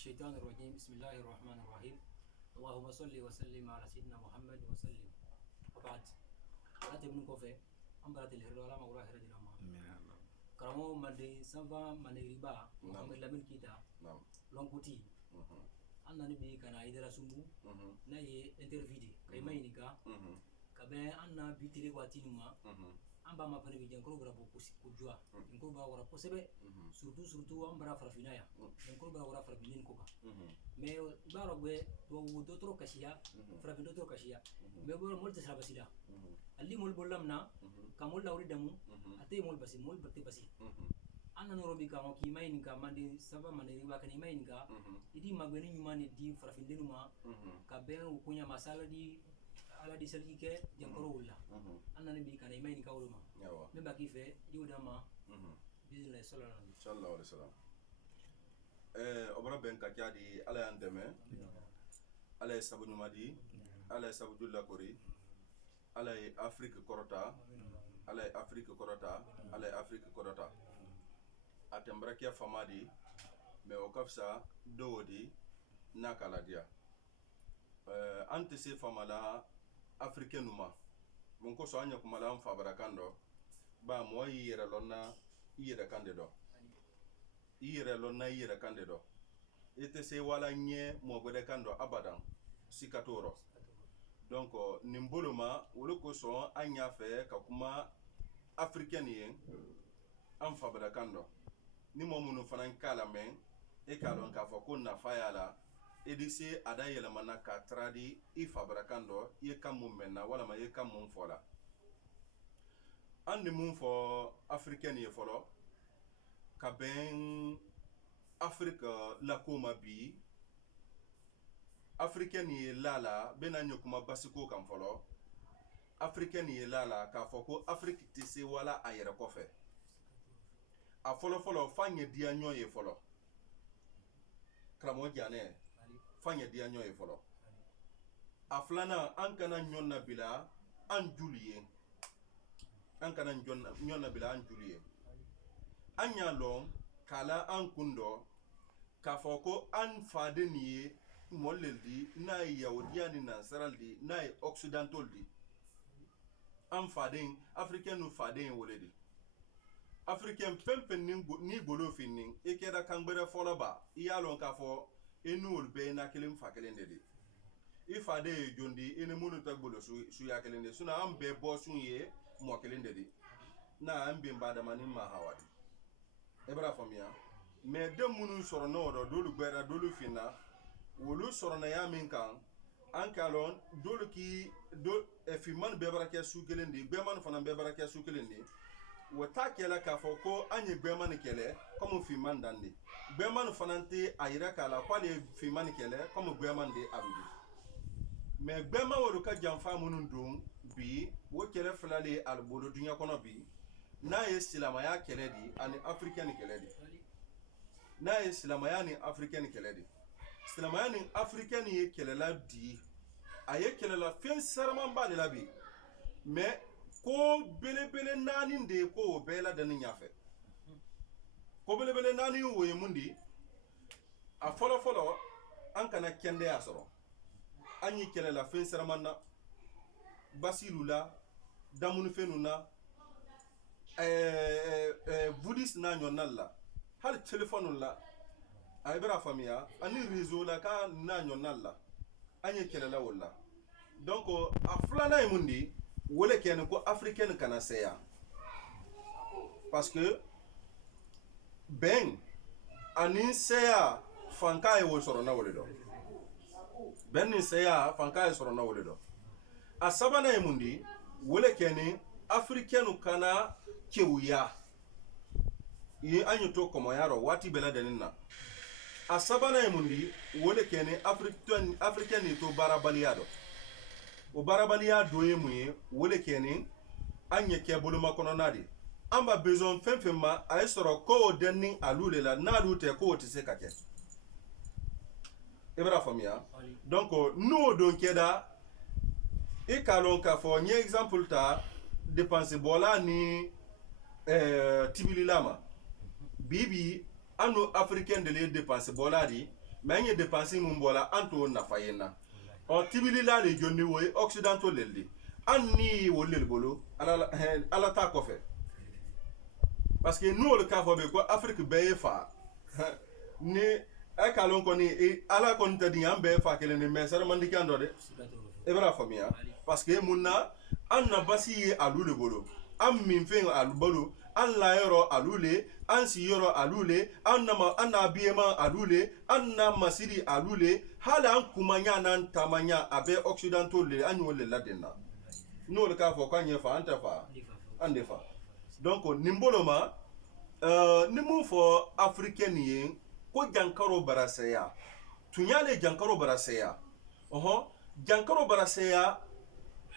الشيطان الرجيم بسم الله الرحمن الرحيم اللهم صل وسلم على سيدنا محمد وسلم وبعد أنت من كوفي أم برات الهرلو على مغرى هرد الأمة كرامو مدي سبا منيربا محمد لمن كيتا لونكوتي أنا نبي كان عيدرا سمو ناي انترفيدي كيما ينكا كبه أنا بيتري واتينما amba mapane bi jankoro bara bo kujua jankoro ba wara posebe surtout ambara farafina ya jankoro ba wara farabinin ko ba mais baro gbe do tro kashiya farafin do tro kashiya me bo mol tsara basida alli mol bollamna kamol lawri damu ate mol basi mol batte basi anna no robi ka mo ki mayin ka mandi saba mande ba kan mayin ka idi magweni nyumani di farafin denuma ka be kunya masala di ala di selgi ke jankoro wala anna nabi kana imani ka wala me ba kife yuda ma bismillah sallallahu alaihi wasallam obra ben ka jadi ala andeme ala sabu nyumadi ala sabu dulla kori ala afrique korota ala afrique korota ala afrique korota atembra kia famadi me okafsa dodi nakala dia ante se famala africain numa mon ko so anya kuma la am fabara kando ba mo yire lonna yire kandido yire lonna yire kandido ete se wala nye mo gode kando abadan sikatoro donc nimboloma wolo ko so anya fe ka kuma africain yen am fabara kando ni mo munu fanan kala men e kalon ka fo ko na fayala edise ada yelamana ka tradi I fabrakando ye kamum menna wala ma ye kamum fola andi mum fo africain ye folo ka ben afrique la koma bi africain ye lala benanyo kuma basiko kam folo africain ye lala ka foko afrique tise wala ayere kofe a folo fanye dia nyoye folo kramo jane fanya dia nyoy folo aflana ankana nyonna bila an juliye ankana nyonna bila an juliye anya long kala an kundo ka foko an fadeniye molleldi na yawdiani na saraldi na occidental di an faden africain no faden woledi africain pempen ni bolo finning e keda kangbere folo ba iyalon ka fo enul be na kelim fa kelen de ifa de jondi ene munu tagbolo su ya kelen de suna am be bo sun ye mo kelen de na am be mbada mani ma hawadi ebra famia me de munu soro no do dolu gbera dolu fina wolu soro na ya min kan an kalon dolu ki do e fi man be baraka su kelen de be man fana be baraka su kelen de wata kela ka fo ko anye gbema ni kele comme fi man dandi gbema no fanante ayira kala kwale fi man kele comme gbema ndi abudi mais gbema woru ka jamfa munun dum bi wo kele flale albolo dunya kono bi na ye silama ya kele di ani africain kele di na ye silama ya ni africain kele di silama ya ni africain ye kele la di aye kele la fin serman ba de la bi mais ko belebele nani de ko bela da nyafe ko belebele nani wo yemundi a folo an kana kende asoro anyi kele la fin sermanna basilula damunu fenuna budis na nyonalla hal telephone la ay bra famia ani réseau la ka na nyonalla anyi kele la wala donc a flana yemundi wole ken ko africaine kana seya parce que ben anin seya fanka e wo soro na wole do ben ni seya fanka e soro na wole do asabana e mundi wole ken africaine kana kewuya yi anyu to komo yaro wati bela denina asabana e mundi wole ken africaine to barabaliado o barabaliya doye muye wole keni anye ke boluma kono nadi amba besoin femfema ay soro ko denni alule la nadu te ko tise kake ebra famia donc no don keda e kalon ka fo ni exemple ta dépenser bola ni tibili lama bibi anu africain de les dépenser bola di mais y dépenser mun bola anto na fayena o tibili la le jonni woy occidentaux leldi anni wolel bolo ala ta ko fe parce que nous le cas fobe ko Afrique be fa ni e kalon ko ni ala kon tadi ambe fa kele ni mesar man dikando de e bra famia parce que munna anna basi alule bolo am min fe alubolo an la yoro alule an si yoro alule anna biema alule anna masiri alule hala an kumanya nan tamanya abe occidentaux le an wole ladenna no le ka fo kan ye fa anta fa ande fa donc nimboloma nimu fo africain ye ko jankaro baraseya tunyale jankaro baraseya jankaro baraseya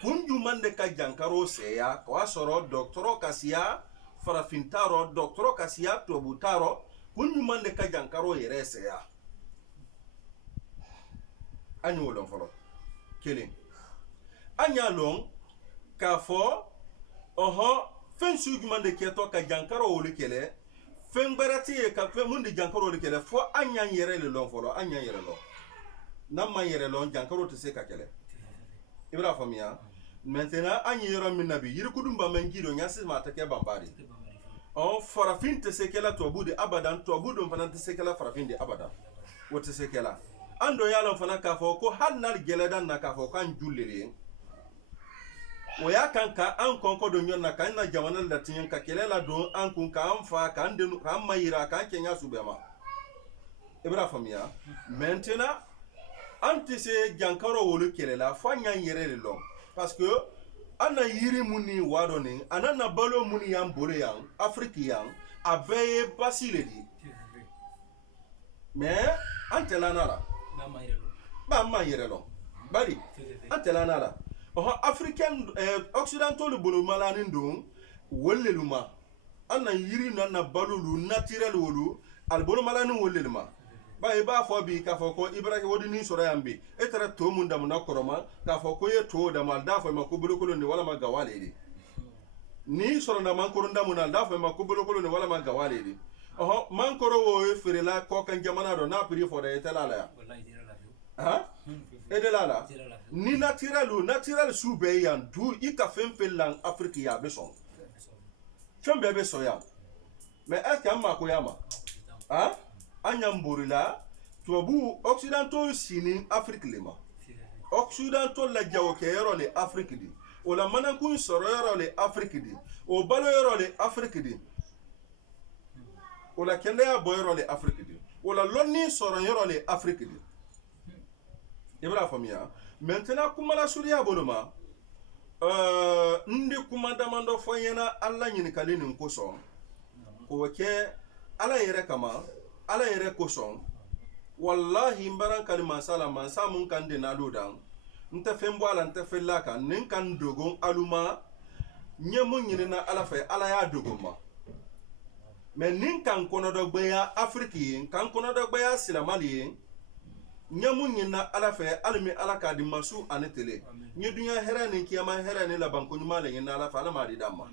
kunju mande ka jankaro seya ko asoro doctoro kasiya farafintaro doctoro kasiya tobutaro kunju mande ka jankaro yere seya anyo lon folo kelen anya lon ka fo fen suju mande keto ka jankaro wole kele fen barati ka fen mundi jankaro wole kele fo anya yere le lon folo anya yere lon namma yere lon jankaro te se ka kele ibra famia maintenant anyi yoro min nabi yiri kudumba mengido nyasi ma take bambari farafin te sekela to bude abadan to budum fanan te sekela farafin de abadan wote sekela ando yalo fana ka fo ko hannal geledan na ka fo kan jullere o ya kan ka an konko do nyonna kan na jamanal da tin ka kelela do an kun ka an fa kan de ram mayira kan kenya subema ibra famia maintenant anti se jankaro wolu kelela fanya yere le long parce que ana yiri muni wadoni anana balo muni yan bore yan Afrique yan abeye basile di mais antelanala ba ma yere lo bari antelanala africain occidentaux le bolo malani ndon wolleluma ana yiri nana balo lu naturel wolu al bolo malani wolleluma ba iba fo bi ka fo ko ibrahim wodi ni soro yambi etra to mun dam na koroma ka fo ko ye to da mal da fo ma ko bulu ko ni wala ma gawale di ni soro na man ko ndam na da fo ma ko bulu ko ni wala ma gawale di man ko ro e fere la ko kan jamana do na pri fo da etala ya edelala ni natural su be yan du i ka fem lan Afrique ya be son fem be so ya mais est-ce que ma ko yama anyamburila tuabu occidentaux sini Afrique lema occidentaux la jawo ke yoro le Afrique di o la manakun soro yoro le Afrique di o balo yoro le Afrique di o la kende ya boyoro le Afrique di o la lonni soro yoro le Afrique di ibra famia maintenant kumala suriya boloma ndi kumanda mando foyena alla nyini kalini nkoso ko ke ala yere kama ala yere koson wallahi mbaran kalima sala man samun kan de naludan nta fembo ala nta fellaka nin kan dogon aluma nyemun nyina ala fa ala ya dogon ma men nin kan kono do gbeya afriki kan kono do gbeya silamali nyemun nyina ala fa almi ala ka di masu anetele nyi dunya herani kiyama herani la banko nyuma le nyina ala fa ala ma di damma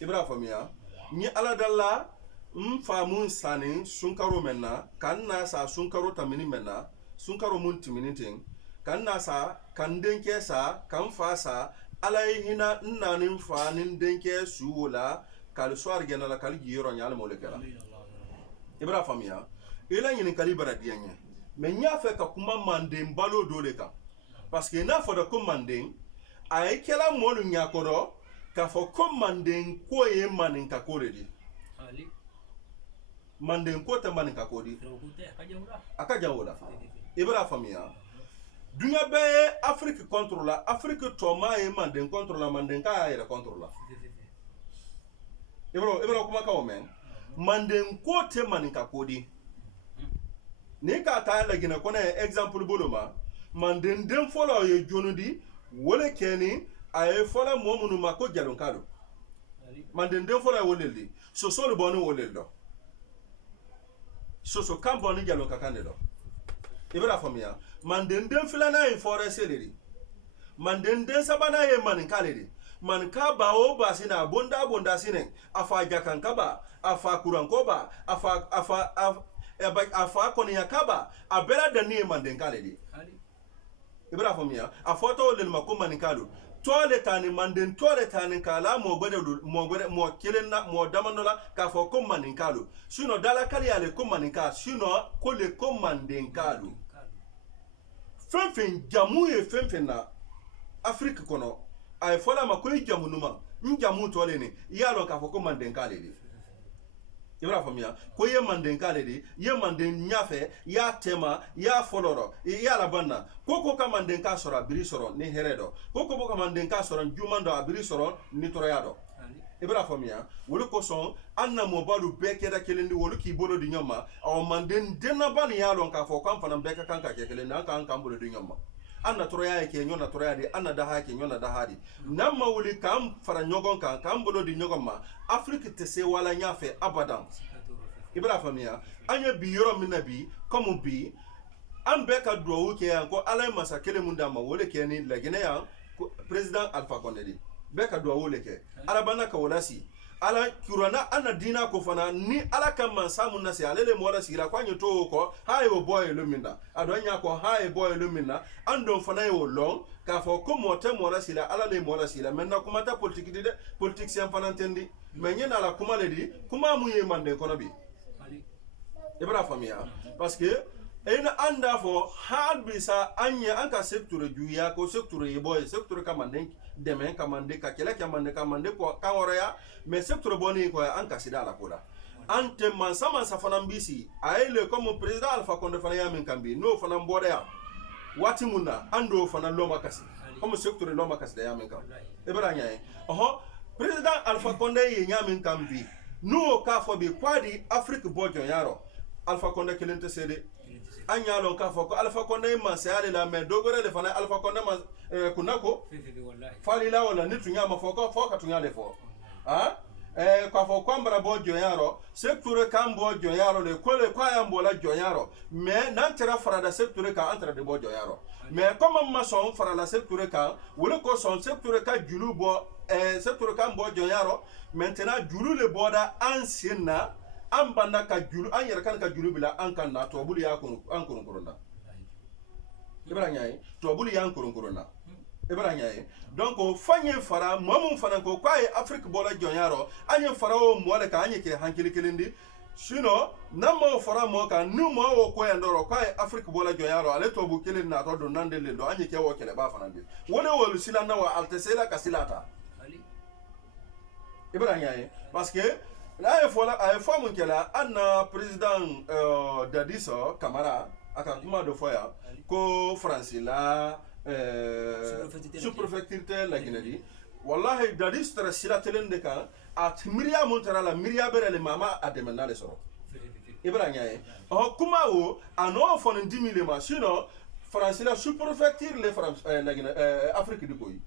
ibra famia nyi ala dalla famun sani sunkaro menna kan na sa sunkaro tamini menna sunkaro mun timini tin kan na sa kan denke sa kan fa sa alai hina nanin fa nin denke suula kal soar gena la kal giro nyal mo lekala ibra famia ila yin kali baradianya mais nya fe ka kuma mande mbalo dole ka parce que na fo da ko mande ay kela mo lu nya ko do ka fo ko mande ko ye manin ka ko redi manden ko ta manin ka kodi akaja wala ibra famia dunya be Afrique contrôle Afrique to ma e manden contrôle manden ka ya contrôle ibra kuma ka omen manden ko te manin ka kodi ni ka ta la gina ko na exemple boloma manden dem folo ye jonudi wole keni ay fola momunu mako jalon kado manden dem folo woleldi so so le bonu woleldo so kan boni jalo kakande do ibra famia manden den filana e forest leri manden den sabana e man kaleri man ka ba o ba sina bonda sine afa jakan kaba afa kuran koba afa a fa ko ni yakaba a bela da ni mandenkale di ibra famia a foto le ma ko manikalu tole tani manden tole tani kala mo gbede mo kelenna mo damandola ka fo ko maninkalu sino dala kali ale ko maninka sino ko le ko mandenkalu fenfen jamu ye fenfen na Afrique kono ay fola ma ko jamu numa njamu tole ni yalo ka fo ko mandenkale di ibra famia ko ye mandenkale di ye manden nyafe ya tema ya foloro ya labanna koko ka mandenka soro abiri soro ni heredo koko ka mandenka soro jumando abiri soro ni toroyado ibra famia wolu ko son anna mo balu beke da kelendi wolu ki bolo di nyoma aw manden denna ban yalo ka fo kan fana beka kan ka kelendi an kan bolo di nyoma anna toroya ke nyona toroya di anna da ha ke nyona da hadi namma wuli kam fara nyogon kan bolo di nyogon ma Afrique te se wala nyafe abadan ibra famia anya bi yoro minabi comme bi an beka duwo ke yan ko alay masa kele munda ma wole ke ni lagine yan president Alpha Condé di beka duwo wole ke arabana ka wolasi ala kurana ana dina ko fana ni ala kan man samu nasi alele mo wala sira kwa nyoto ko hayo boy lumina adonya ko hayo boy lumina andon fana yo long ka fo ko mote mo wala sira ala le mo wala sira menna kuma ta politique de politique sem fana tendi menye na la kuma le di kuma mu ye mande kono bi ibra famia parce que ena anda fo had bisa anya anka secteur juya ko secteur e boy secteur kamande demain kamande ka kele kamande ko kaworoya mais secteur boni ko anka sida la kola ante man sama safana mbisi aile comme président Alpha Condé fana yamin kambi no fana mboda ya wati munna ando fana loma kasi comme secteur loma kasi da yamin kam ibra nyaay président Alpha Condé ye yamin kambi no ka fo bi kwadi Afrique bojo yaro Alpha Condé kelente sede anyalo ka fo ko Alpha Condé man sayale la mais dogore le fana Alpha Condé man kunako fali la wala nitu nyama fo ka tunyale fo kwa fo kwambra bojo yaro secteur kan bojo yaro le kole kwa yambola joyaro mais nantera farada secteur ka entre de bojo yaro mais comme ma son farada secteur ka wole ko son secteur ka julu bo secteur kan bojo yaro maintenant julu le boda ancienna an banda ka julu an yɛrɛ kan ka julu bila an kan na tɔbulu y'a an koronkoronna ibara ɲaye tɔbulu y'an koronkoronna ibara ɲaye donc fan ye fara mɔɔ mun fana ko k'a ye Afrique bɔla jɔnyarɔ an ye fara o mɔɔ le kan an ye kɛ hankili kelen di sinon n'an m'o fara mɔɔ kan ni mɔɔ o ko yan dɔrɔn k'a ye Afrique bɔla jɔnyarɔ ale tɔbu kelen natɔ don nan de le don an ye kɛ o kɛlɛba fana di wole wolu sila na wa ale tɛ se la ka sila ta ibara ɲaye parce que la e fola ay fo mun kala anna président Dadis Camara aka kuma do foya ko France la sous-préfecture la Guinée wallahi Dadis tra sila telende kan at miria montara la miria bere le mama ademena le soro ibranya e kuma o ano fo ndimi le ma sinon France la sous-préfecture le France la Guinée Afrique du Koyi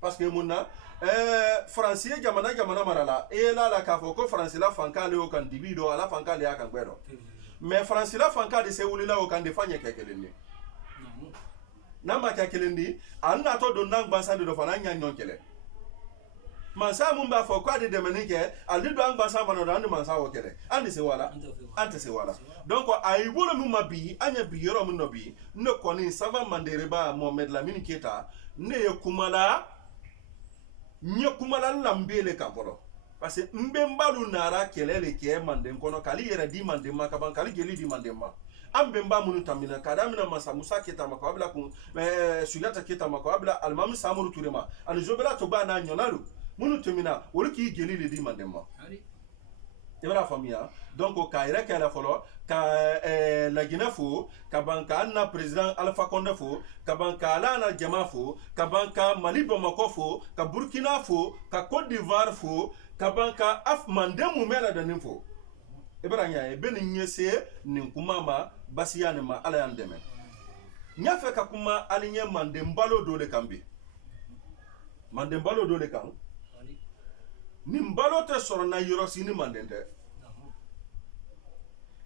parce que munna français jamana marala e la ka fo ko français la fankale o kan dibido ala fankale ya kan gbedo mais français la fankale se wulila o kan defanye kekelendi namba kekelendi anna to do nang bansande do fana nya nyonkele mansa mun ba fo ko ade demenike ali do ang bansa fana do ande mansa o kele ande se wala donc ay bolo mu mabi anya bi yoro mu no bi no koni sava mandere ba Mohamed Lamine Keita ne kumala nye kumala lambele kampolo parce que mbembalu nara kelele ke manden kono kali yera di manden ma kaban kali geli di manden ma ambemba munu tamina kadamina masa Musa Keita makabla ku Sugata Keita makabla almam Samuru Turema an jobela to ba na nyonalu munu tamina wolki geli le di manden ma ibra famia donc ka ira kala folo ka la Guinée fo ka banka na président Alpha Condé fo ka banka la na jama fo ka banka Mali Bamako fo ka Burkina fo ka Côte d'Ivoire fo ka banka afmande mu mera da ninfo ibra nya e ben nyese nin kuma ma basiya ne ma ala yandeme nya fe ka kuma alinye mande mbalo dole kambi mande mbalo dole kan ni mbalo te soro na yorosi ni mandente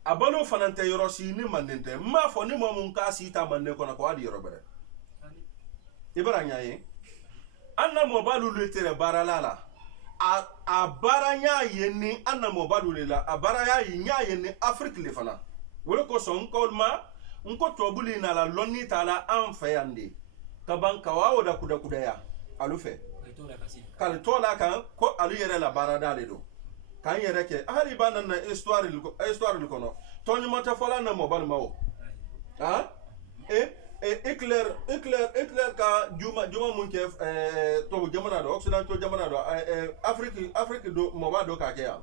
abalo fanante yorosi ni mandente ma fo ni momun ka sita mande ko na ko adi yorobere ibara nyaaye anna mo balu letere baralala a baranya yenni anna mobalu lela a baraya nya yenni Afrique le fana wala ko son kolma nko tobuli na la lonni tala an fayande kaban kawawo da kuda ya alufe kal tola kan ko alu yere la barada le do kan yere ke hari banan na histoire lu kono toni mata fola na mobal mawo ha éclair ka juma mun ke to jamana do occident to jamana do Afrique do moba do ka ke ya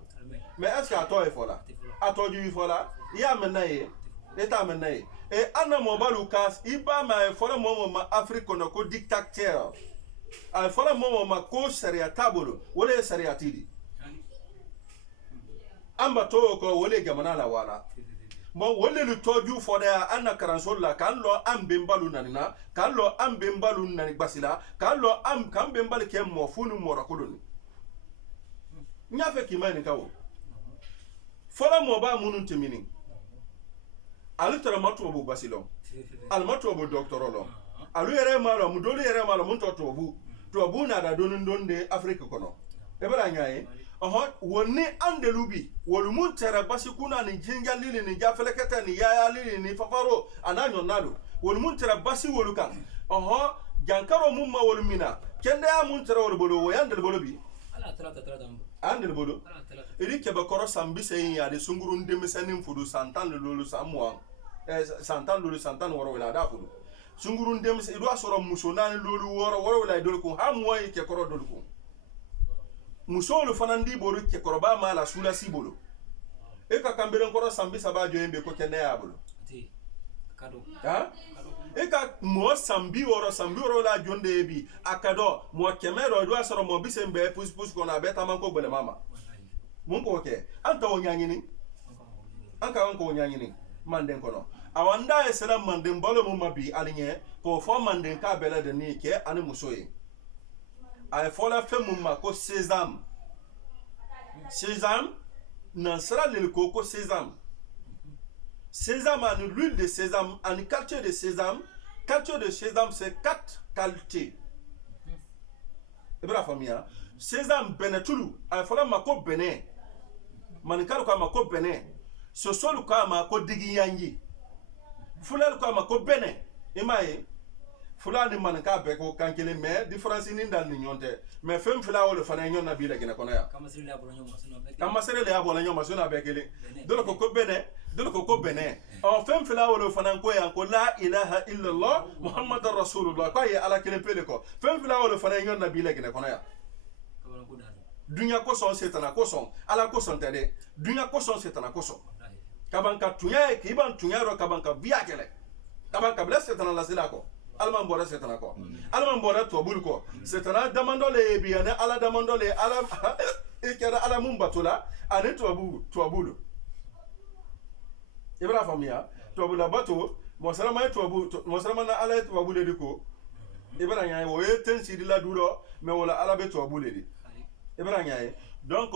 mais est-ce que ato e fola ato ju fola ya menaye eta menaye e ana mobalu kas iba ma fola momo ma Afrique kono ko dictateur a fola momo ma ko sharia tabolo wala sharia tidi amba to ko wala jamana la wala mo wole lu toju foda anna karansolla kan lo ambe mbalu nanina kan lo ambe mbalu nani basila kan lo am kan be mbal ke mo funu mo rakuluni nyafe kimani kawo fola mo ba munun timini alu tara matu bu basilo al matu bu doctorolo alu yere malo mu dolu yere malo mun to bu na da donun donde Afrique kono e bara nyaaye woni andelubi wolu mun tere basi kuna ni jinja lili ni jafelekete ni yaya lili ni fafaro ananyo nado wolu mun tere basi wolu kan jankaro mun ma wolu mina kende ya mun tere wolu bolo wo yandel bolo bi ala tara dambo andel bolo iri kebe koro sambi sey ya de sunguru ndemi senin fudu santan lolu samwa santan lolu santan woro wala da fudu sunguru ndemi se ido asoro musonani lolu woro wala dolu ko ha moyi ke koro dolu ko musolu fanandi boru ke koroba mala sula sibolo e ka kambere koro sambi saba joyembe ko kene abolo kado e ka mo sambi oro la jonde bi akado mo kemero do asoro mo bisembe pus ko na beta man ko gbele mama mun ko ke anta wonyanyini anka wanko wonyanyini manden kono awanda e sela manden bolo mo mabi alinye ko fo manden ka bele de ni ke ani musoye ay fola femumma ko sésame nan sera le coco sésame en l'huile de sésame en quartier de sésame c'est 4 qualités e bra famia sésame benetulu ay fola mako bene manikal ko mako bene so solu ko mako digi yangi fulal ko mako bene imaye fulani man ka be ko kankele mais différence ni dal ni nyonte mais fem fula wala fana nyon na bi la gina kono ya kama sere le abola nyoma sona be kele dolo ko bene o fem fula wala fana ko ya ko la ilaha illa allah muhammadur rasulullah ko ya ala kele pele ko fem fula wala fana nyon na bi la gina kono ya dunya ko son setana ko son ala ko son tede dunya ko son setana ko son kabanka tunya ke iban tunya ro kabanka biya kele kabanka bless setana la sila ko alman bora setana ko alman bora to bul ko setana damando le biane ala damando le ala ikera ala mumbatula ani to bulu ibra famia to bula bato mo salama na ala to bulu diko ibra nyaay wo yetensi di la duro me wala ala be to bulu di ibra nyaay donc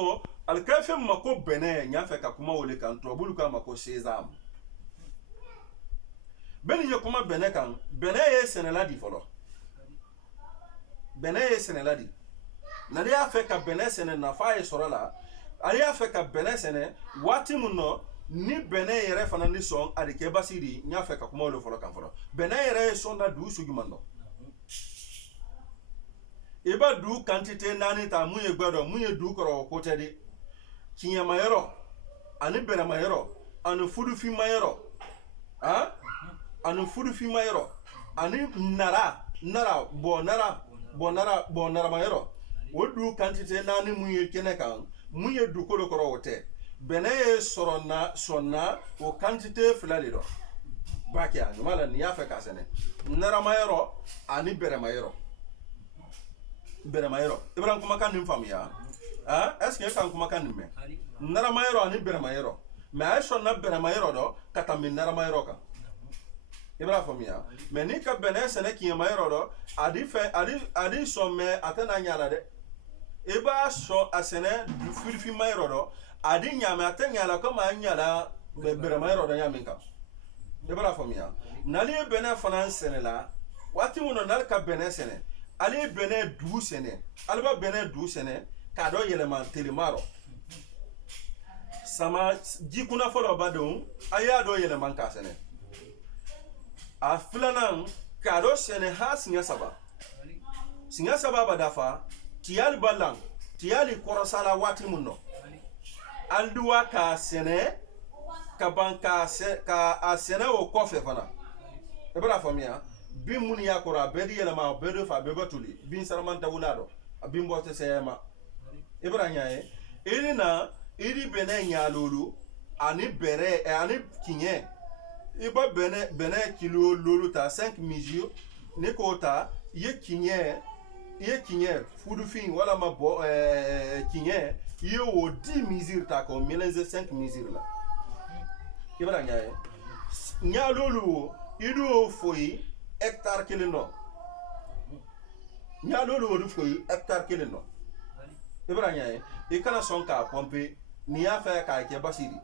al kafem mako bene nya fe ka kuma wole kan to bulu ka mako sésame beni ye kuma bene kan bene ye senela di folo bene ye senela di na ya fe ka bene sene na fa ye sorola ali ya fe ka bene sene wati munno ni bene yere fana ni son adike basiri nya fe ka kuma wole folo kan folo bene yere son na du sugumando iba du quantité nani ta muye gbedo muye du koro ko tedi kinya mayero ani bene mayero anu fudu fi mayero anu fudu fi mayero ani nara mayero wodu quantité nani muye kene kan muye du ko koro wote bene sonna o quantité flali do bakia ngala ni afa kasene nara mayero ani bere mayero ibran kuma kan nim famia est-ce que kan kuma kan nim nara mayero ani bere mayero mais sonna bere mayero do kata min nara mayero kan ibra famia mais ni ka bene sene ki mayero do adi somme atana nyala de iba so asene du filfi mayero do adi nyama atanya la kama nyala bere mayero do nyaminka ibra famia nali bene fanan sene la wati wono nal ka bene sene ali bene du sene alba bene du sene ka do yeleman telemaro sama jikuna folo badon aya do yeleman ka sene a filanan ka do sene ha sinya saba badafa tiyali balang tiyali korosala wati munno alduwa ka sene ka banka ka asene o kofe fana e bra famia bin mun ya kora bedi yelema bedo fa bebatuli bin saramanta wulado bin bote seyema e bra nyae irina iri bene nyalulu ani bere ani kinye iba bene kilo lolu ta 5 mesures ne kota ye kinye fudufin wala ma bo kinye ye o 10 mesures ta ko mélanger 5 mesures la ibra nyae nyalulu ido foyi hectare keleno nyalulu o du foyi hectare keleno ibra nyae e kana son ka pomper ni ya fa ka ke basiri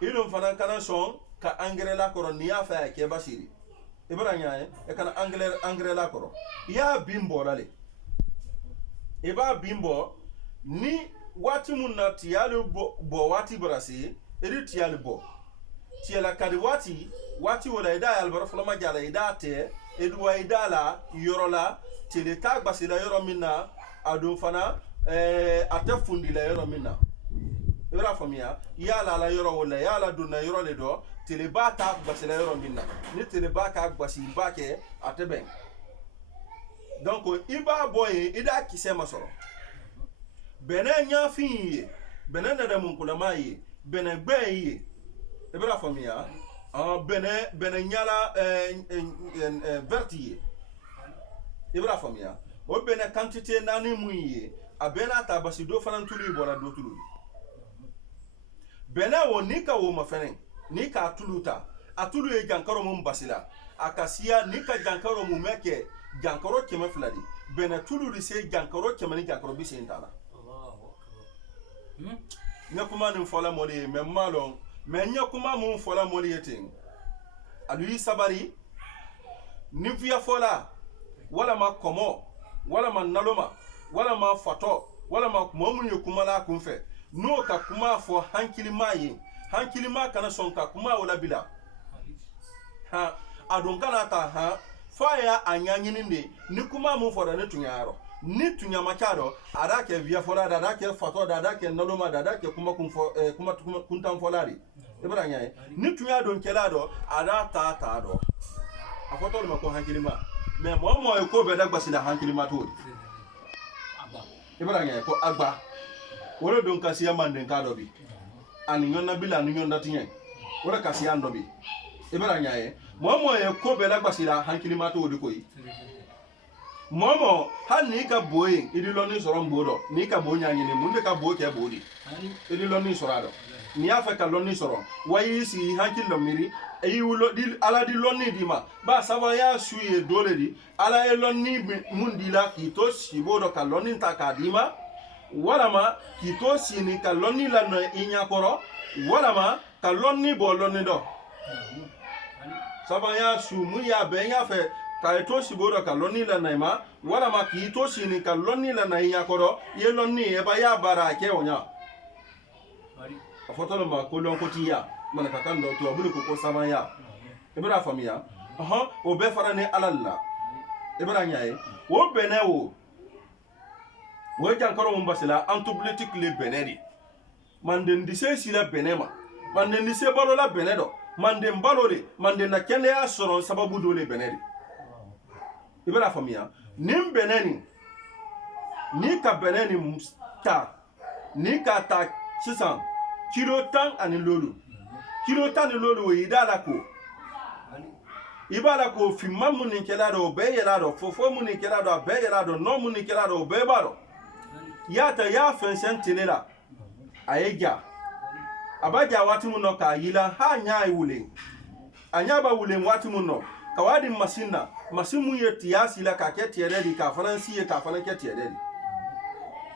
ido fana kana son ka engrais la koro ni ya fa ke basiri ibra nyae e kana engrais la koro ya bimbo lale e ba bimbo ni wati munna tiyali bo wati brasi edi tiyali bo tiyala kadi wati wala ida albara flama jala ida te edwa ida la yorola tele tag basila yoro minna adu fana ate fundi la yoro minna ibra famia yala la yoro wala yala dunna yoro le do tele ba tag basila yoro minna ni tele ba ka basi ba ke ate ben donc iba boye ida kisema soro bene nya finye bene na da mun kula mai bene gbe ibra famia bene nyala vertiye ibra famia o bene quantité nani muye abena tabasi do fanan tulu bola do tulu bene wo nika wo mafene nika tuluta atulu e jankaro mum basila akasiya nika jankaro mum meke jankaro kema fladi bene tulu rise jankaro kema ni jankaro bisi intala nya kuma ni fola moli me malo me nya kuma mun fola moli yetin alu sabari ni via fola wala ma komo wala ma naloma wala ma fato wala ma momun ye kuma la kunfe no ka kuma fo hankili ma kana son ka kuma wala bila ha adon kana ta ha faya anyanyinde ni kuma mun fo da ne tunyaro ni tunya machado adake via fola adake fato adake naloma adake kuma kuntan folari ibra nyaay ni tunya don kelado ada ta do afoto le mako hankilima mais mo e ko be dagba sila hankilima to ibra nyaay ko agba wala don kasiya manden kado bi ani nyonna bila ni nyonna tinye wala kasiya ndo bi ibra nyaay mo e ko be dagba sila hankilima to de koyi momo hani ka boye idi loni soro mbodo ni ka bonya nyine munde ka boye ke bodi idi loni sorado ni afa ka loni soro wayi si hankil lo miri e wulo di ala di loni di ma ba saba ya suye dole di ala e loni mundi la ki to si bodo ka loni ta ka dima wala ma ki to si ni ka loni la no inya koro wala ma ka loni bo loni do saba ya su mu ya be ya fe ka to si bodo ka loni la naima wala ma ki to si ni ka loni la na inya koro ye loni e ba ya bara ke onya afotolo ma ko lon ko tiya man ka kan do to abulu ko sama ya ibra famia o be farane alalla ibra nyaaye wo benewo wo jankaro mo basila antibiotique le benedi mande ndise sila benema mande ndise balo la benedo mande mbalole mande na kende ya soro sababu do le benedi ibra famia nim beneni ni ka beneni musta ni ka ta sisan kilo tan ani lolu kilo tan ni lolu idala ko ibala ko fi mamu ni kelado be yelado fofo mu ni kelado be yelado no mu ni kelado be baro yata ya fensen telela ayeja abaja wati mu no ka yila ha nya iwule anya ba wule wati mu no ka wadi masina masimu ye tiasi la ka ke tiededi ka faransi ye ka fanan ke tiededi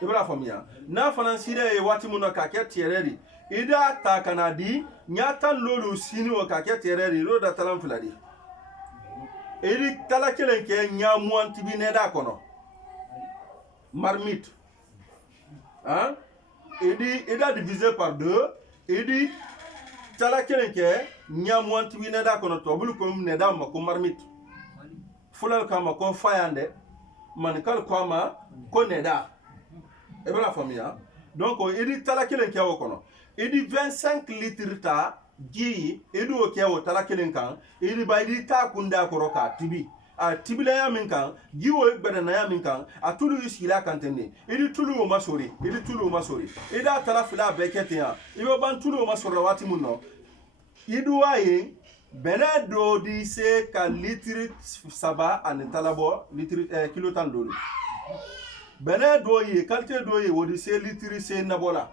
ibra famia na faransi de wati mu no ka ke tiededi ida ta kanadi nyata lolu sini o ka ke tiededi ro da talam fuladi eri tala kelen ke nyamu antibi ne da kono marmite hein il a divisé par 2 il dit tala kelen ke nyamwanti wineda kono to bulu ko neda ma ko marmite fulal kama ko fayande man kal kwama ko neda e bra famia donc il dit tala kelen ke kono il dit 25 litres ta gi edu ke o tala kelen kan il dit ba il ta kunda ko ka tibi a tibila ya min kan giwo gbada na ya min kan a tulu isila kan tenne idi tulu o masori ida tala fila bekete ya ibo ban tulu o masori wati munno idu waye bena do di se ka litri saba an talabo litri kilo tan do bena do ye kalte do ye wodi se litri se nabola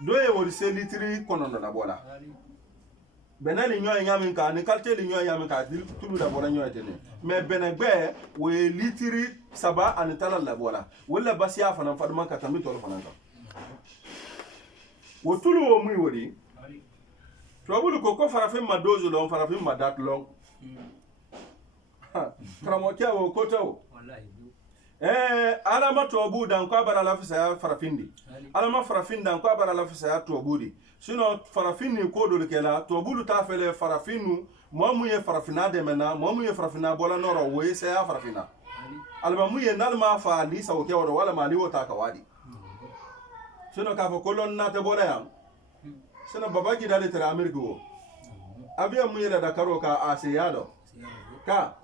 do ye wodi se litri konondo nabola bena li nyoy nyamin ka ni kalte li nyoy nyamin ka tulu da bola nyoy tene mais bena gbe we litri saba an talal la bola wala basiya fana fadman ka tambi tolo fana ka wo tulu o muy wodi Trouble ko farafin ma dozo long farafin ma dat long. Kramokia wo kota wo. Alama tobu dan kwa bara la fisa ya farafindi. Alama farafin dan kwa bara la fisa ya tobudi. Sino farafini ko do kela tobudu ta fele farafinu mo muye farafina de mena mo muye farafina bola noro wo se ya farafina. Alba muye nalma fa li sa wo ke wala mali wo ta kawadi. Sino ka fo kolon na te bola ya. Sana baba gida le tera Amerika wo abia muyela Dakaro ka asiyado ka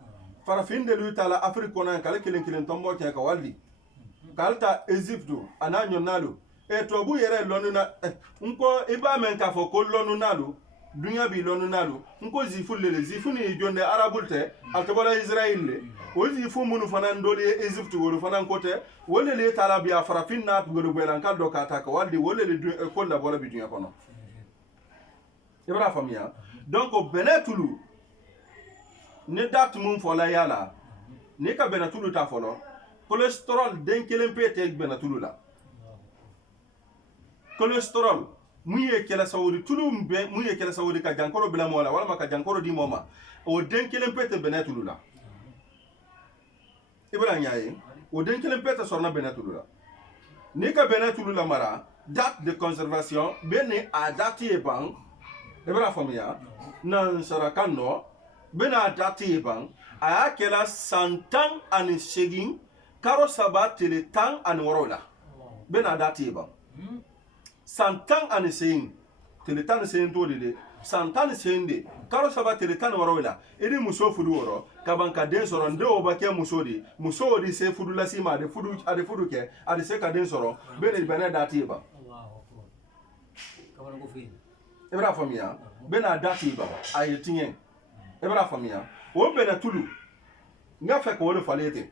farafin de lui tala Afrique kona kala kilen tombo ke ka waldi kalta Egyptu ananyo nalu e to bu yere lonu na nko iba men ka fo ko lonu nalu dunya bi lonu nalu nko zifu ni jonde arabulte altabola Israel le o zifu munu fana ndoli Egyptu wo fana kote wole le tala bia farafin na golu gwelan kal do ka ta ka waldi wole le ko la bola bi dunya kono Ibra famia donc benetulu ne date mun fola yala ne ka benetulu ta folo cholesterol den kelen pete benetulu la cholesterol muye kela sawudi tulu mbe muye kela sawudi ka jankoro bila mola wala maka jankoro di moma o den kelen pete benetulu la Ibra nyaaye o den kelen pete sorna benetulu la ne ka benetulu la mara date de conservation bene a date e bang Ebra famia nan sarakano bena dati bang aya kela santan ani segin karo saba tele tan ani worola bena dati bang santan ani segin tele tan segin to de santan segin de karo saba tele tan worola edi muso fudu woro kabanka den soro nde obake muso di se fudu la sima de fudu ke ade se ka den soro bena dati bang kaban ko fi Ebra famia bena dati ba ay tingen Ebra famia wo bena tulu nga fe ko le falete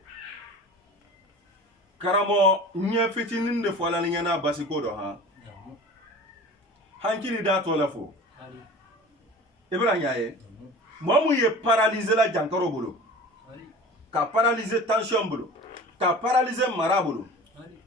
karamo nya fitinin de fola ni na basiko do ha hankiri da to la fo Ebra nyaaye momu ye paralyser la jankaro bolo ka paralyser tension bolo ka paralyser mara bolo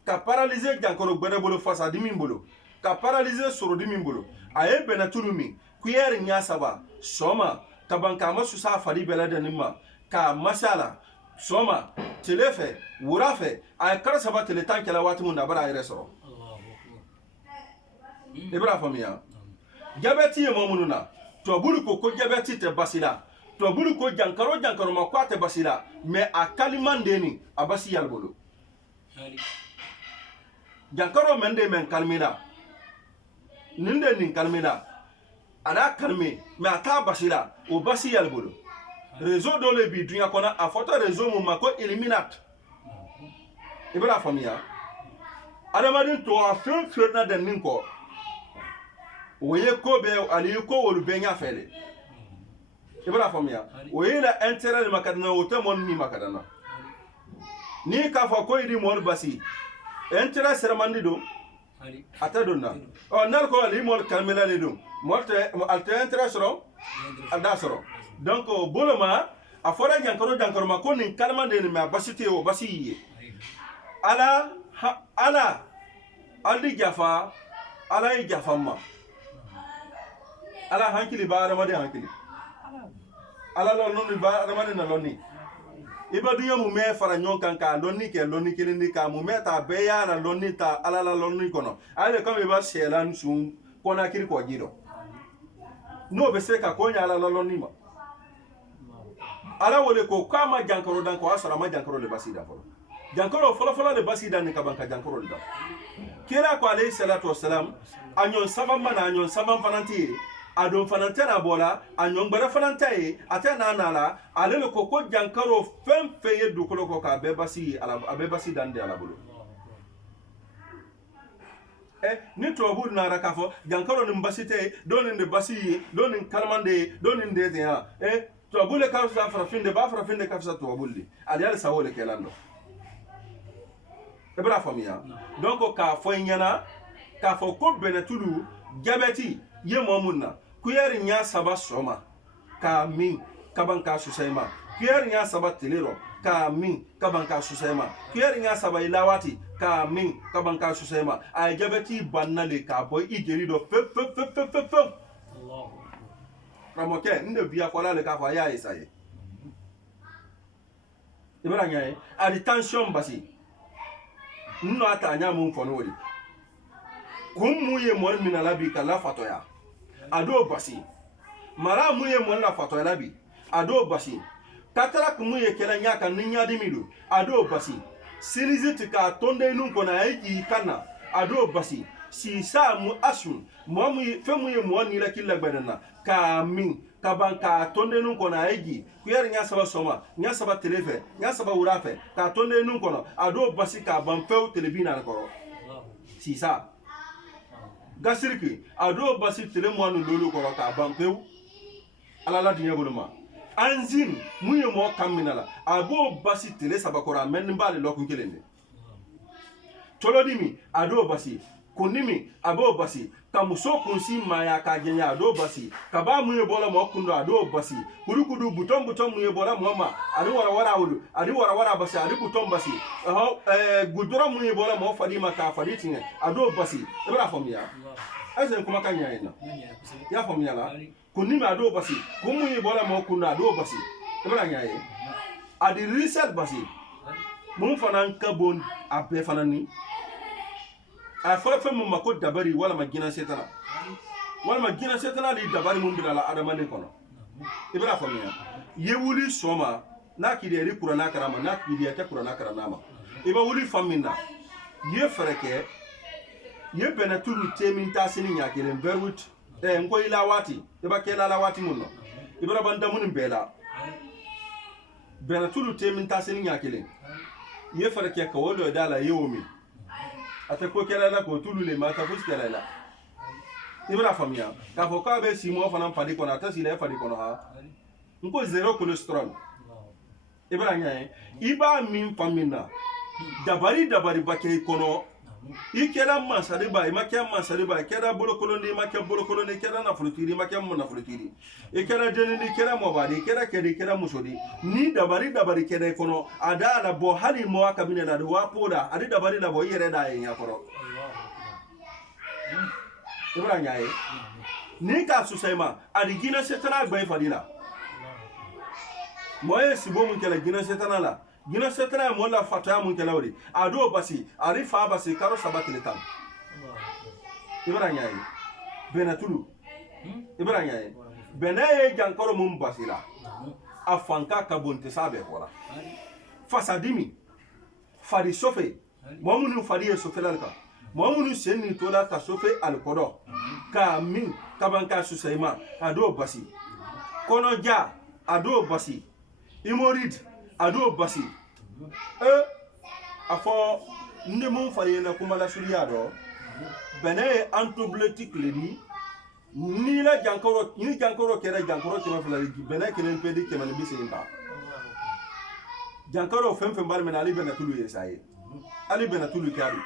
ka paralyser jankaro gbere bolo fasa dimi bolo ka paralyser soro dimi bolo aye benatulu mi kuyeri nya saba soma kabanka masu sa fari belada nimma ka masala soma telefe wurafe ay kar saba tele tankela wati mun da bara ay resoro Ibra famia jabeti e momununa to buru ko jabeti te basila to buru ko jankaro ma kwate basila me akalimande ni abasi yalbolo jankaro mende men kalmina ninde nin kalmina ada kalme me ata basira o basi yalbolo réseau do le bi dunya kona a photo réseau mu mako eliminate Ibra famia adamadin to a fen ferna den nin ko oye ko be ali ko wolu be nya fele Ibra famia oye la intérêt makadana o te mon ni makadana ni ka fa ko idi mon basi intérêt sermandi do atadonna o nal ko ali mol kalmela le dum molte alte intéressoro adasoro donc boloma a fora jankaro ma ko nin kalma de ma basite o basiye ala aldi jafa ala yi jafamma ala hankili ba ramade hankili ala lo non ba ramade na lonni iba dunya mu me fara nyon kan ka lonni ke lonni kilindi ka mu meta be yara lonni ta alala lonni kono ale kam iba shelan sun kona kiri ko gido no be se ka konya alala lonni ma ala wole ko kama jankaro dan ko asara ma jankaro le basida folo jankaro folo le basida ni kabanka jankaro le da kira ko alayhi salatu wassalam anyon sabam mana anyon sabam fananti adon fanantena bola anyon gbara fanantai atena nala alele ko jankaro fem feye dukolo ko ka bebasi ala bebasi dande ala bolo ni tobu na ra kafo jankaro ni mbasite donin de basi donin kalmande donin de ya tobu le kafsa farafinde ba farafinde kafsa tobu li aliyal sawole kelando ebra famia donc ka fo nyana ka fo ko benetulu jabeti ye momunna kuyari nya saba soma ka min kabanka susaima kuyari nya saba telero ka min kabanka susaima kuyari nya saba ilawati ka min kabanka susaima ay jabeti bannale ka boy igeri do fe Allah ramoke nde biya ko la le ka fa ya isaye ibra nya adi tension basi nno ata nya mun fono wori kum muye mol minala bi kala fatoya ado basi mara muye mol la fatoya labi ado basi tatara kumuye kela nya kan nya dimido ado basi sinizit ka tonde nun kona ayi kana ado basi si sa mu asun mo mu fe muye mo ni la killa gbanana ka min kabanka tonde nun kona ayi kuyar nya saba soma nya saba telefe nya saba urafe ka tonde nun kona ado basi ka banfew telebina ko si sa gasirki ado basi tele mo anu lolu ko ka banfew alala dinya boluma anzin muye mo kaminala abo basi tele saba ko ra men mbale lokun kelende tolodimi ado basi kunimi abo basi kamuso kunsi maya ka genya ado basi kaba muye bola mo kundo ado basi kurukudu buton muye bola mo ma ari wara wudu ari wara basi ari buton basi gudura muye bola mo fadi maka fadi tinga ado basi ibra famia azen kuma kanya ina ya famia la kunimi ado basi kumuye bola mo kundo ado basi ibra nyaye adi reset basi mun fanan kabon abe fanani a fa mun mako dabari wala magina setana li dabari mun bilala adama ne kono ibra famiya ye wuli soma na kidi ri qur'ana karama na kidi ya qur'ana karama ma iba wuli famina ye fereke ye benatulu temin tasini nya kelen verwut ngo ila wati iba kela la wati munno ibra banda mun bela benatulu temin tasini nya kelen ye fereke ka wodo dala yewomi ate ko kela la ko tulu le mata fus kela la ibra famia ka fo ka be simo fana padi ko na ta sile fadi ko ha nko zero cholesterol ibra nya iba min famina dabari bakay kono ikela masariba imakia masariba kera bolo koloni imakia bolo koloni kera na fulutiri imakia mo na fulutiri ikela denini kera mo badi kera musodi ni dabari kera kono ada la bo hali mo akabine na do wapoda adi dabari la bo yere da yen yakoro ibra nyaye ni ka susaima adi gina setana gbai fadila moye sibo mun kala gina setana la gina setana mo la fataya mun kala wori ado basi arifa basi karo sabatile tam ibra nyaye benatulu ibra nyaye benaye jankoro mun basila afanka kabonte sabe wala fasadimi fadi sofe momunu fadi sofe lalka momunu senni tola ta sofe alkodo ka min kabanka susaima ado basi kono ja ado basi imorid ado basi afo nde mun fadi na kuma la suliya do benaye antibiotique ledi ni la jankoro kera jankoro kema fulari bena kelen pedi kema lebise inta jankoro fem bar mena ali bena tulu yesaye ali bena tulu kari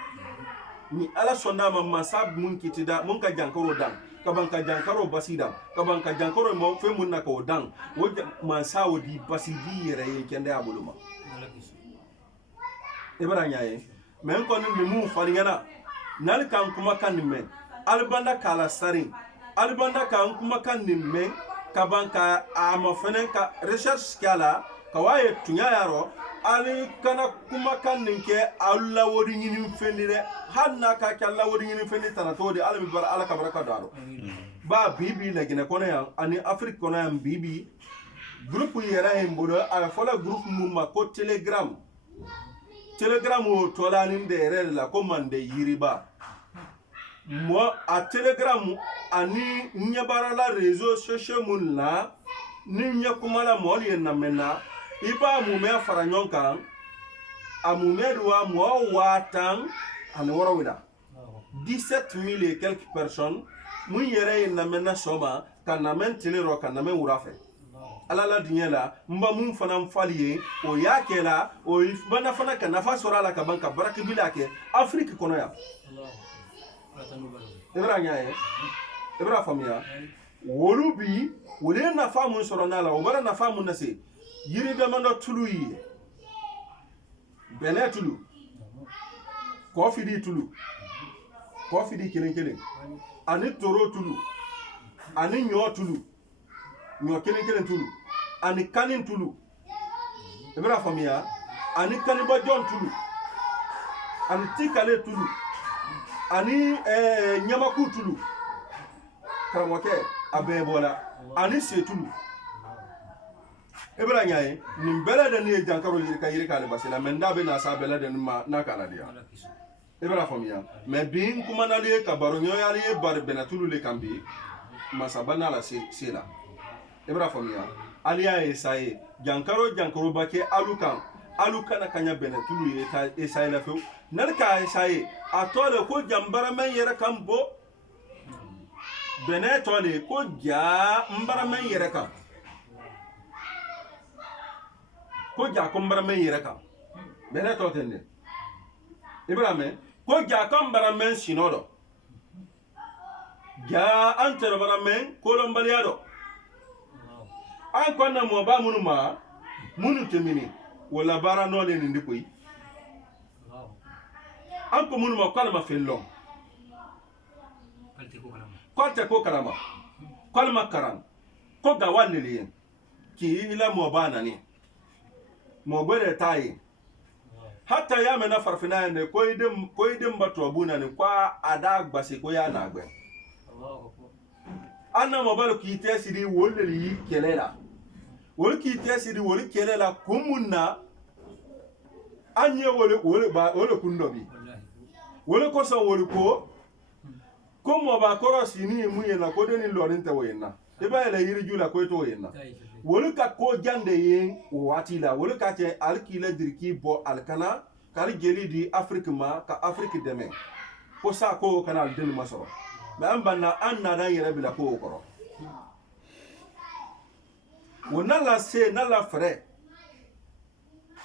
ni ala sonda ma sab mun kitida mun ka jankoro dan kabanka jankoro basida kabanka jankoro mo fem mun nako dan wo man sawo di basidi yere yen kende abuluma ibara nyaye men ko ni mu falingana nal kan kuma kan men albanda kala sarin albanda kan kuma kan nimme kabanka ama fenen ka research kala kawaye tunya yaro ali kana kuma kan ninke alla wodi nyini fendire hanna ka kala wodi nyini fendi tanato de ala bar ala kabaraka daro ba bibi la gine kono yan ani afrique kono yan bibi groupe yera en bodo ala fola groupe mumma ko telegram o tolani de la commande yiriba mo a telegram ani nyabara la réseau social mun la ni nyakuma la mol yen na mena iba mu me fara nyonkan amumeduwa mo watan ani woro wida 17,000 et quelques personnes mun yere yen na mena soma kan na men telero kan na men wurafe ala la dinyela mba mun fana mfaliye o yakela o bana fana ka nafa sora la ka banka baraka bilake afrique kono ya ibra nyaye ibra famia wolubi wole nafa mun sora nala o bara nafa mun nase yiri demando tulu yi bene tulu ko fidi kelen ani toro tulu ani nyo tulu nyo kelen tulu ani kanin tulu ibra famia ani kaniba jon tulu ani tikale tulu ani nyamaku tulu karamoke abebola ani se tulu ibra nyaay nim bela de ni jankaro yiri ka le basila menda be na sa bela de ma na kala dia ibra famia me bin kuma na le ka baro nyo yali bar benatulu le kambi masabana la sela ibra famia aliya esaye jankaro bake alukana kanya benatulu ye esaye la fe narka esaye atole ko jambara men yere kambo benetole ko ja mbara men yere kam ko ja ko mbara men yere kam beneto tende ibrahim ko ja ko mbara men sinodo ja antero mbara men ko lombaliado an konna mo ba munu temini wala bara no le ndi koy an ko munu ma kalma fello kalte ko kalama kalma karan ko ga walli ki ila mo ba nani mo bere tayi hatta ya mena farfina ne ko idem bato buna ne kwa ada gbase ko ya na gbe anna mo balo ki tesiri wolli kelela wol ki tesiri wol kelela kumunna anye wole kundobi wole ko son wol ko mo ba koro sini muye na ko deni lorin te woyena e ba ele yiri jula ko to woyena wol ka ko jande yen wati la wol ka te alkila dirki bo alkana kali jeli di afrique ma ka afrique deme ko sa ko kana al deni masoro be ambanna anna da yere bila ko koro wona la se na la frère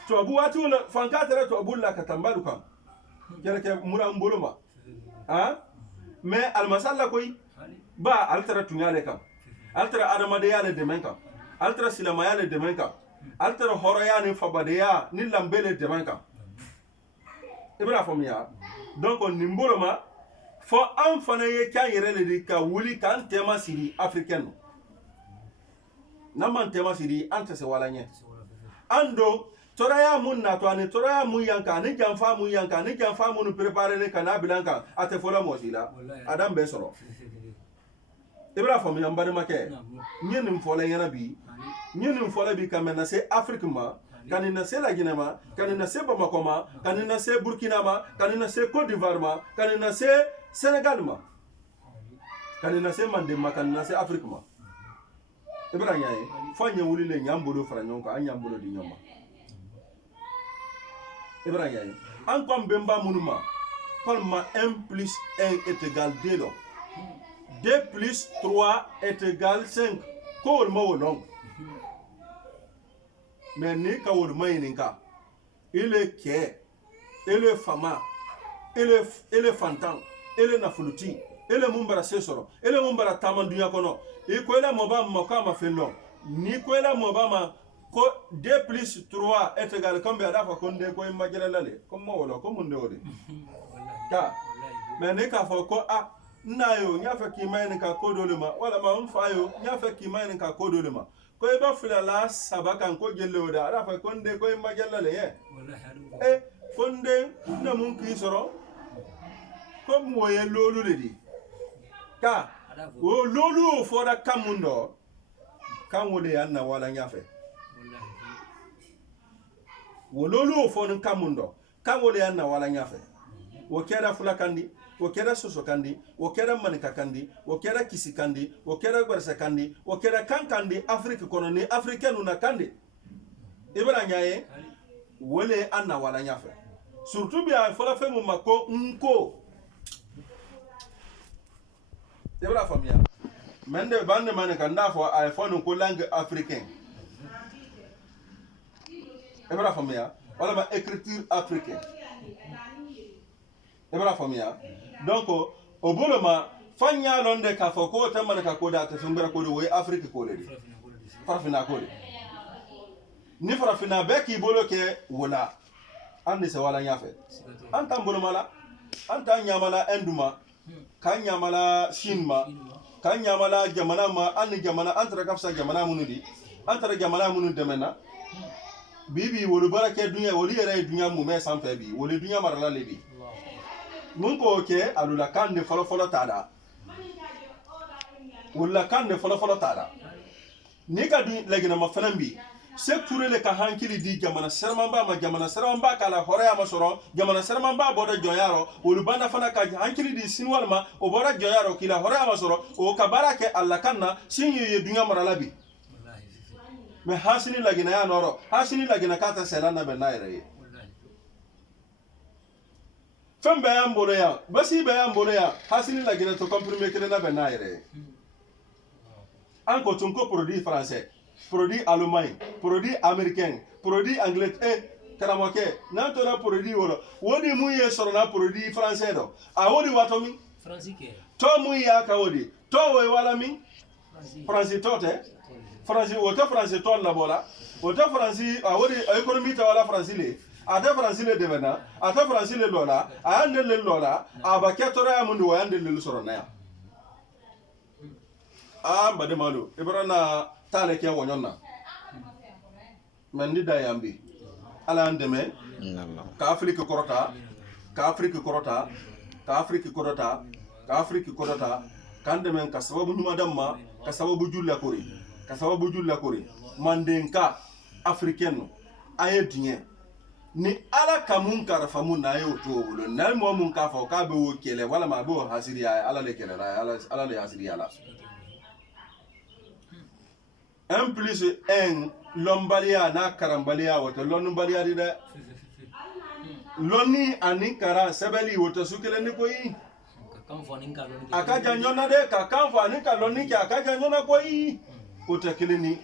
to abu wati wala fanka tere to abu la katambalu kam kere ke mura mboloma ha me almasalla koy ba altara tunyale kam altara adamade yale demen kam altara silama yale demen kam altara horoya ni fabadeya ni lambele demen kam ibra fomiya donc on nimboloma fo an fana ye kan yere le di ka wuli kan tema siri africaine naman tema siri ante se wala nye ando toraya mun na to ani toraya mun yanka ni janfa mun yanka ni janfa mun préparer ne kana bilanka ate fola mosila adam be soro ibra fo mi ambare make nyenim fola yana bi nyenim fola bi kamena se afrique ma kanina se la Guinée ma kanina se Bamako ma kanina se Burkina ma kanina se Côte d'Ivoire ma kanina se Sénégal ma kanina se Mandé ma kanina se Afrique ma ibra nyaay fo nyewuli le nyambolo fra nyonko anyambolo di nyoma ibra nyaay an kom bemba munuma palma 1 plus 1 est égal 2 lo 2 plus 3 est égal 5 ko wol mawo long mais ni ka wol mayininka il est que il est fama il est fantan il est nafuluti il est mumbara sesoro il est mumbara tamandunya kono e ko ela moba makama fello ni ko ela moba ma ko 2 plus 3 est égal combien dafa ko nde ko majira lale ko mo wala ko munde wode ka mais ne ka fo ko a nayo nya fe ki mayin ka kodolema wala ma mfayo nya fe ki mayin ka kodolema ko e ba fila la sabakan ko jello da ara fa konde ko ma jallale ye e fonde na mun ki soro ko mo ye lolu le di ka o lolu o fora kamundo kan wole anna wala nya fe wo lolu o fona kamundo kan wole anna wala nya fe wo kera fula kandi wo kera soso kandi wo kera manika kandi wo kera kisi kandi wo kera gwarsa kandi wo kera kan kandi afrique kono ni africaine na kandi ibra nyaaye wole anna wala nyafe surtout bien fola fe mu mako nko ibra famia mende bande manika ndafo iphone ko langue africaine ibra famia wala ma écriture africaine ibra famia donc o boloma fanya londe ka foko tamana ka koda ta fimbra ko we afrique ko le farfina ko le ni farfina be ki bolo ke wala andi se wala nyafe anta boloma la anta nyamala enduma kan nyamala shinma kan nyamala jamana ma anni jamana antara kafsa jamana munudi antara jamana munudi demena bibi wolu barake dunya woli yere dunya mu me sanfe bi woli dunya marala le bi mun ko ke alula kan de folo tada wala kan de folo tada ni ka du legina ma fanan bi se turele ka hankili di jamana sermamba ma jamana sermamba kala horeya ma soro jamana sermamba bodo joyaro wolu banda fana ka hankili di sinwal ma o bodo joyaro kila horeya ma soro o ka barake alla kanna sin ye dunya marala bi me hasini lagina ya noro hasini lagina kata selana be naire fembe ya mbolo ya basi be ya mbolo ya hasini lagina to comprimer kele na be naire anko tunko produit français produit allemand produit américain produit anglais karamoke na to na produit wodi mu ye soro na produit français do a wodi watomi français ke to mu ya ka wodi to we wala mi français tote français woto français ton la bola woto français a wodi économie ta wala français le ata français le devena ata français le lola a ande le lola a ba ketora ya mundu wa ande le soro na ya a mbade malo ibrana tale ke wonyonna mandi da yambi ala andeme ka afrique korota ka afrique korota ka afrique korota ka afrique korota kandeme ka sababu nyuma damma ka sababu julla kori ka sababu julla kori mandenka africaine aye dinye ni ala kamun karfa mun na yo to bulo na mo mun ka fa ka be wo kele wala ma be wo hasiriya ala le kele ala le hasiriya la 1 plus 1 lombalia na karambalia woto lonumbalia di de loni ani kara sebeli woto sukele ni koyi akaja nyona de ka kanfo ani ka loni ki akaja nyona koyi utakile ni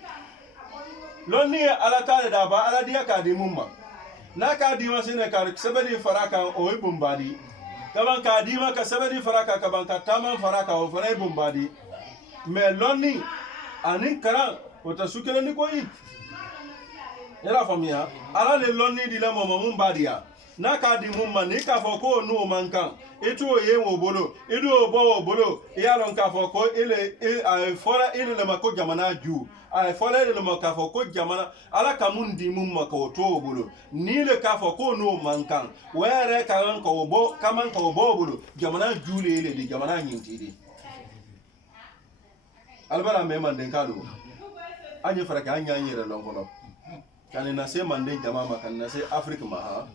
loni ala kale da ba ala dia ka di mumma na ka di wasine ka sebeli faraka o ibumbadi kaban ka di ma ka sebeli faraka kaban ka taman faraka o fara ibumbadi me loni ani kara utasukile ni koyi era famia ala le loni di la mama mumbadia na ka di mumma ni ka fo ko nu mankan etu oye wo bolo edu obo bolo ya lon ka fo ko ile fora ile le mako jamana ju ay fora ile le mako ko jamana ala kamun di mumma ko to bolo ni le ka fo ko nu mankan were ka ran ko bo kaman ko bo bolo jamana ju le ile di jamana nyinti di albara me man den kadu anye fara ka anya nyere lon kono kan na se man den jama kan na se afrique ma ha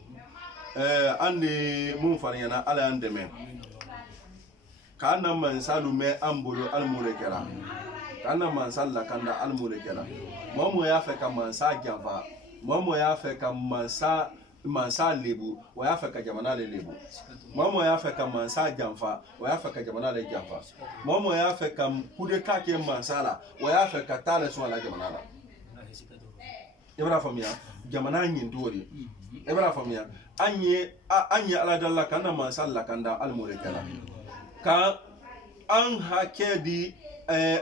andi mun fariyana ala andeme kana man salu me ambolo almule kera kana man salla kanda almule kera momo ya fe ka man sa java momo ya fe ka man sa lebu wa ya fe ka jamana le lebu momo ya fe ka man sa jamfa wa ya fe ka jamana le jamfa momo ya fe ka kude ka ke man sala wa ya fe ka tale so la jamana la ibra famia jamana nyin dori ibra famia anye ala dalla kana man salla kanda almure kala ka an hake di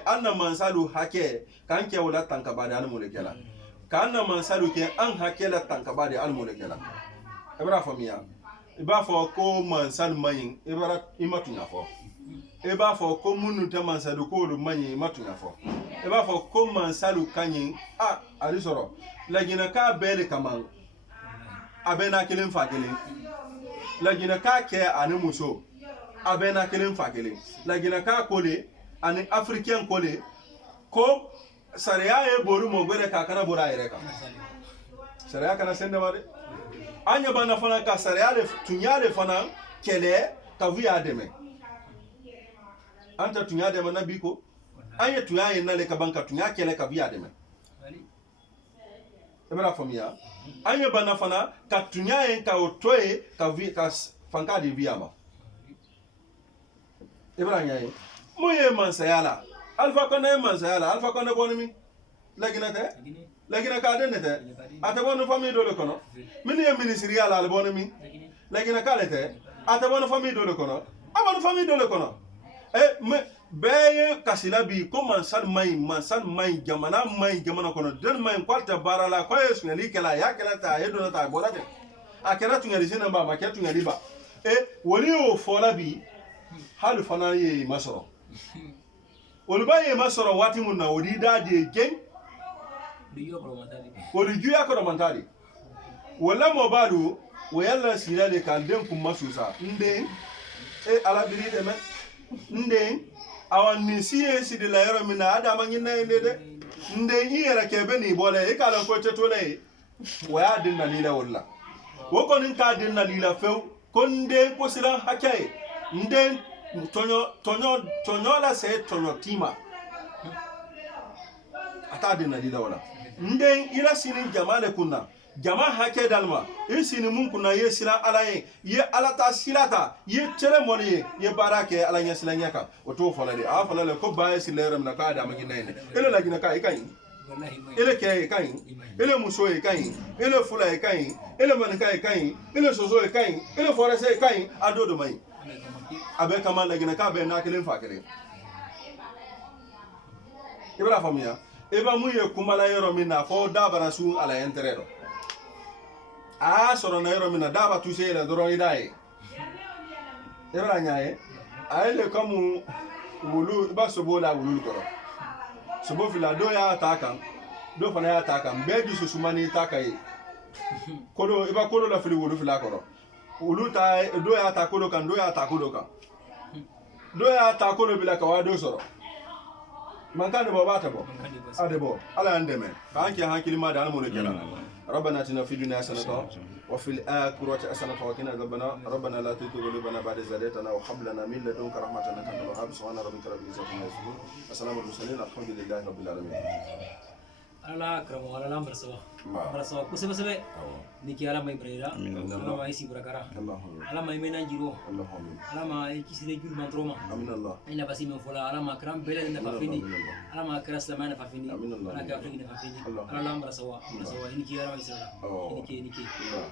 anna man salu hake kan ke wala tanka bada almure kala ka anna man salu ke an hake la tanka bada almure kala ibra famia iba fo ko man sal mayin ibra imatu na fo e b'a fɔ ko minnu tɛ mansadu ko olu man ɲi i ma tun y'a fɔ e b'a fɔ ko mansalu ka ɲi ali sɔrɔ laginɛka bɛɛ de kama a bɛɛ n'a kelen fa kelen laginɛka cɛ ani muso a bɛɛ n'a kelen fa kelen laginɛka ko de ani africain ko de ko sariya ye bori mɔgɔ k'a kana bɔra a yɛrɛ kan sariya kana sen dama de an ɲɛ b'an na fana ka sariya de tun y'a de fana kɛlɛ ka fu y'a dɛmɛ an tɛ tun y'a dɛmɛ na bi ko an ye tun y'a ye nale ka ban ka tun y'a kɛlɛ ka fu y'a dɛmɛ i bɛna faamuya an ye b'an na fana ka tun y'a ye ka o to ye ka fanka di fu ma i bɛna ɲɛ ye mun ye mansaya la Alpha Condé ye mansaya la Alpha Condé bɔ ni min Laginɛ tɛ Laginɛ ka den de tɛ a tɛ bɔ ni famille dɔ de kɔnɔ min ye ministre la ale bɔ ni min Laginɛ k'ale tɛ a tɛ bɔ ni famille dɔ de kɔnɔ a bɔ ni famille dɔ de kɔnɔ mais bɛɛ ye kasila bi ko mansa man ɲi jamana man ɲi jamana kɔnɔ den man ɲi k'ale tɛ baara la k'ale ye suɲɛli kɛla a y'a kɛla ta a ye donna ta a bɔra ten a kɛra tuɲɛli sen ba a ma kɛ tuɲɛli ba wali y'o fɔla bi hali fana ye ma sɔrɔ olu b'a ye ma sɔrɔ waati mun na o di da de gen o di juya kɔrɔmanta de wala mɔ b'a don o yalla sira de ka den kun ma susa nden ala biri dɛmɛ nden awa nin si ye sidi la yɔrɔ min na a da ma ɲinɛ ye de dɛ nden i yɛrɛ kɛ bɛ nin bɔ la e k'a dɔn ko tɛ to la ye o y'a den nali la o la o kɔni t'a den nali la fewu ko nden ko siran hakɛ ye nden tɔɲɔ la se tɔɲɔ tima a t'a den nali la o la nden i la sini jama de kunna jama hakɛ dalma i sini mun kunna i ye siran ala ye i ye ala ta sira ta i ye tɛlɛ mɔni ye i ye baara kɛ ala ɲɛ siran ɲɛ kan o t'o fɔla de a b'a fɔla de ko ba ye sila yɔrɔ min na k'a d'a ma ɲinɛ ye dɛ ele Laginɛ ka i ka ɲi ele kɛ ye ka ɲi ele muso ye ka ɲi ele fula ye ka ɲi ele maninka ye ka ɲi ele soso ye ka ɲi ele fɔrɛsɛ ye ka ɲi a do de ma ɲi a bɛ kama Laginɛ k'a bɛ n'a kelen fa kelen i bɛna faamuya i b'a mun ye kumala yɔrɔ min na fɔ da bara su ala intérêt dɔ a y'a sɔrɔ na yɔrɔ min na da ba touché la dɔrɔn i da ye i bɛna ɲa ye a ye le comme wulu i b'a sobo la wulu kɔrɔ sobo fila dɔ y'a ta kan dɔ fana y'a ta kan bɛɛ dusu sumani ta kan ye kolo i b'a kolo la fili wulu fila kɔrɔ wulu ta dɔ y'a ta kolo kan dɔ y'a ta kolo kan dɔ y'a ta kolo bila ka wa dɔ sɔrɔ mankan de bɔ b'a tɛ bɔ a de bɔ ala y'an dɛmɛ k'an kɛ hakilima de an m'o de kɛra ربنا اتنا في الدنيا حسنة وفي الآخرة حسنة وقنا عذاب النار ربنا لا تزغ قلوبنا بعد إذ هديتنا وهب لنا من لدنك رحمة إنك أنت الوهاب سبحان ربك رب العزة عما يصفون وسلام على المرسلين الحمد لله رب العالمين ala karamo ala bersawa kusebe niki ala mai brera ala mai si brakara ala mai mena jiro ala mai kisile jul mantroma amin allah ina basi men fola ala ma kram bele na fafini ala ma kras la mana fafini ala ka fini na fafini ala bersawa niki ala mai sala niki